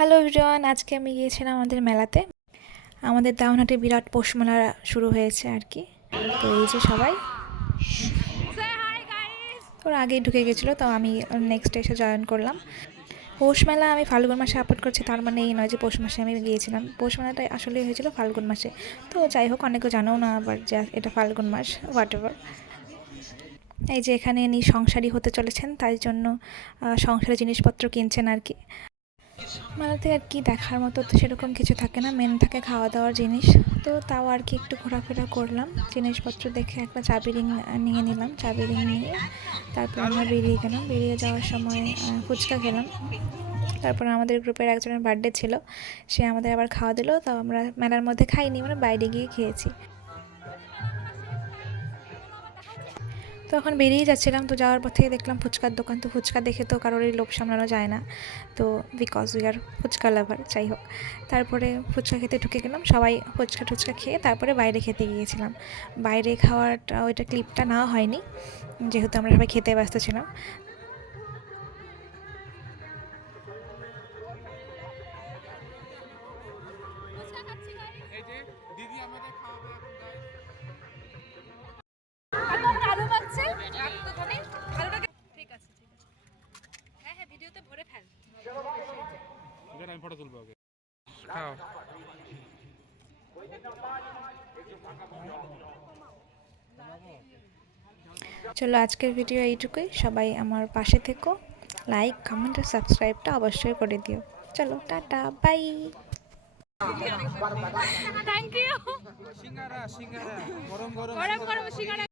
Hello everyone, আজকে আমি গিয়েছিলাম আমাদের মেলাতে। আমাদের দাউনহাটে বিরাট পৌষ মেলা শুরু হয়েছে আর কি। তো এই যে সবাই ওরা আগেই ঢুকে গেছিলো, তো আমি নেক্সট এসে জয়েন করলাম। পৌষ মেলা আমি ফাল্গুন মাসে আপলোড করছি, তার মানে এই নয় যে পৌষ মাসে আমি গিয়েছিলাম। পৌষ মেলাটা আসলে হয়েছিল ফাল্গুন মাসে। তো যাই হোক, অনেকে জানো না আবার যে এটা ফাল্গুন মাস, হোয়াট এভার। এই যে এখানে ইনি সংসারী হতে চলেছেন, তাই জন্য সংসারের জিনিসপত্র কিনছেন আর কি। মেলাতে আর কি দেখার মতো তো সেরকম কিছু থাকে না, মেন থাকে খাওয়া দাওয়ার জিনিস। তো তাও আর কি একটু ঘোরাফেরা করলাম, জিনিসপত্র দেখে একটা চাবি রিং নিয়ে নিলাম। চাবি রিং নিয়ে তারপর আমরা বেরিয়ে গেলাম। বেরিয়ে যাওয়ার সময় ফুচকা খেলাম। তারপর আমাদের গ্রুপের একজনের বার্থডে ছিল, সে আমাদের আবার খাওয়া দিল। তো আমরা মেলার মধ্যে খাইনি, মানে বাইরে গিয়ে খেয়েছি। তখন বেরিয়ে যাচ্ছিলাম, তো যাওয়ার পথে দেখলাম ফুচকার দোকান। তো ফুচকা দেখে তো কারোরই লোভ সামলানো যায় না, তো বিকজ উই আর ফুচকা লাভার, যাই হোক। তারপরে ফুচকা খেতে ঢুকে গেলাম, সবাই ফুচকা টুচকা খেয়ে তারপরে বাইরে খেতে গিয়েছিলাম। বাইরে খাওয়াটা ওইটা ক্লিপটা নেওয়া হয়নি, যেহেতু আমরা সবাই খেতে ব্যস্ত ছিলাম। আমি ফটো তুলবো আগে। খাও। চলো, আজকের ভিডিও এইটুকুই। সবাই আমার পাশে থেকো, লাইক কমেন্ট আর সাবস্ক্রাইবটা অবশ্যই করে দিও। চলো, tata, bye. Thank you. Singara singara গরম গরম গরম গরম সিঙ্গারা।